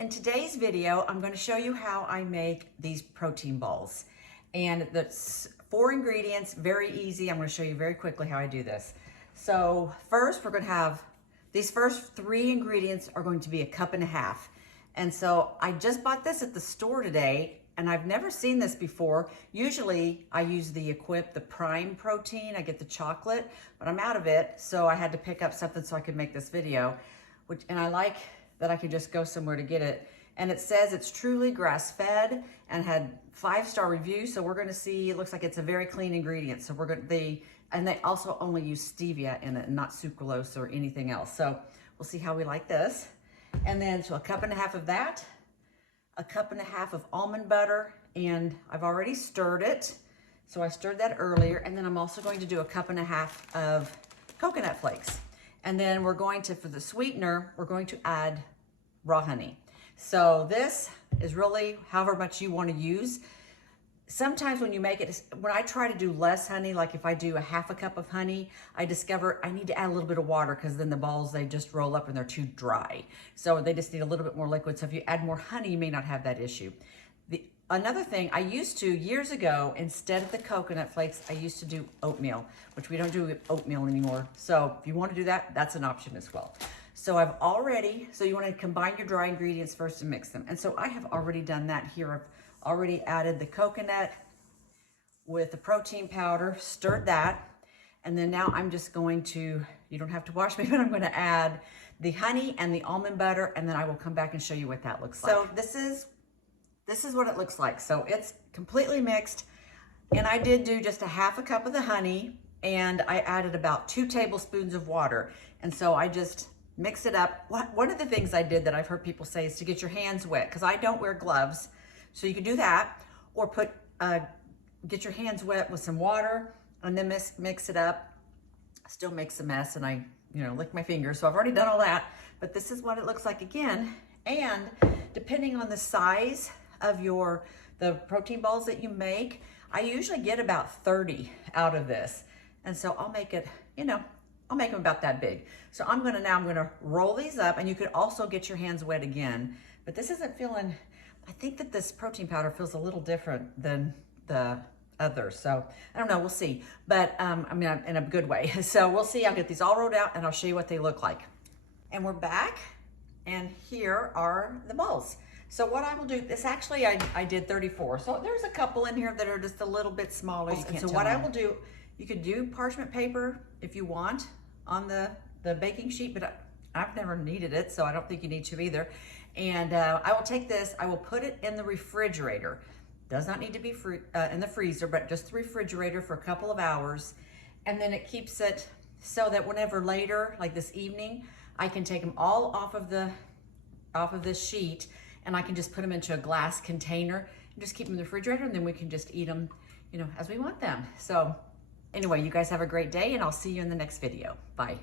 In today's video, I'm going to show you how I make these protein balls. And that's 4 ingredients, very easy. I'm going to show you very quickly how I do this. So first, we're going to have these first 3 ingredients are going to be 1.5 cups. And so I just bought this at the store today, and I've never seen this before. Usually I use the Equip, the Prime protein. I get the chocolate, but I'm out of it. So I had to pick up something so I could make this video, and I like that I could just go somewhere to get it. And it says it's truly grass-fed and had 5-star reviews. So we're gonna see, it looks like it's a very clean ingredient. So and they also only use stevia in it and not sucralose or anything else. So we'll see how we like this. And then so 1.5 cups of that, 1.5 cups of almond butter, and I've already stirred it. So I stirred that earlier. And then I'm also going to do 1.5 cups of coconut flakes. And then we're going to, for the sweetener, we're going to add raw honey. So this is really however much you want to use. Sometimes when you make it, when I try to do less honey, like if I do 1/2 cup of honey, I discover I need to add a little bit of water because then the balls, they just roll up and they're too dry. So they just need a little bit more liquid. So if you add more honey, you may not have that issue. Another thing, I used to, years ago, instead of the coconut flakes, I used to do oatmeal, which we don't do oatmeal anymore. So if you want to do that, that's an option as well. So so you want to combine your dry ingredients first and mix them. And so I have already done that here. I've already added the coconut with the protein powder, stirred that. And then now I'm just going to, you don't have to watch me, but I'm going to add the honey and the almond butter, and then I will come back and show you what that looks like. So this is what it looks like. So it's completely mixed, and I did do just 1/2 cup of the honey, and I added about 2 tablespoons of water. And so I just mixed it up. One of the things I did that I've heard people say is to get your hands wet, because I don't wear gloves. So you can do that, or get your hands wet with some water and then mix it up. Still makes a mess, and I lick my fingers. So I've already done all that, but this is what it looks like again. And depending on the size of the protein balls that you make, I usually get about 30 out of this. And so I'll make it, I'll make them about that big. So I'm gonna roll these up, and you could also get your hands wet again, but this isn't feeling, I think that this protein powder feels a little different than the others. So I don't know, we'll see. But I mean, in a good way. So we'll see. I'll get these all rolled out and I'll show you what they look like. And we're back, and here are the balls. So what I will do, this actually, I did 34. So there's a couple in here that are just a little bit smaller. And so what I will do, you could do parchment paper if you want on the baking sheet, but I've never needed it, so I don't think you need to either. And I will take this, I will put it in the refrigerator. Does not need to be in the freezer, but just the refrigerator for a couple of hours. And then it keeps it so that whenever later, like this evening, I can take them all off of this sheet, and I can just put them into a glass container and just keep them in the refrigerator, and then we can just eat them, as we want them. So anyway, you guys have a great day, and I'll see you in the next video. Bye.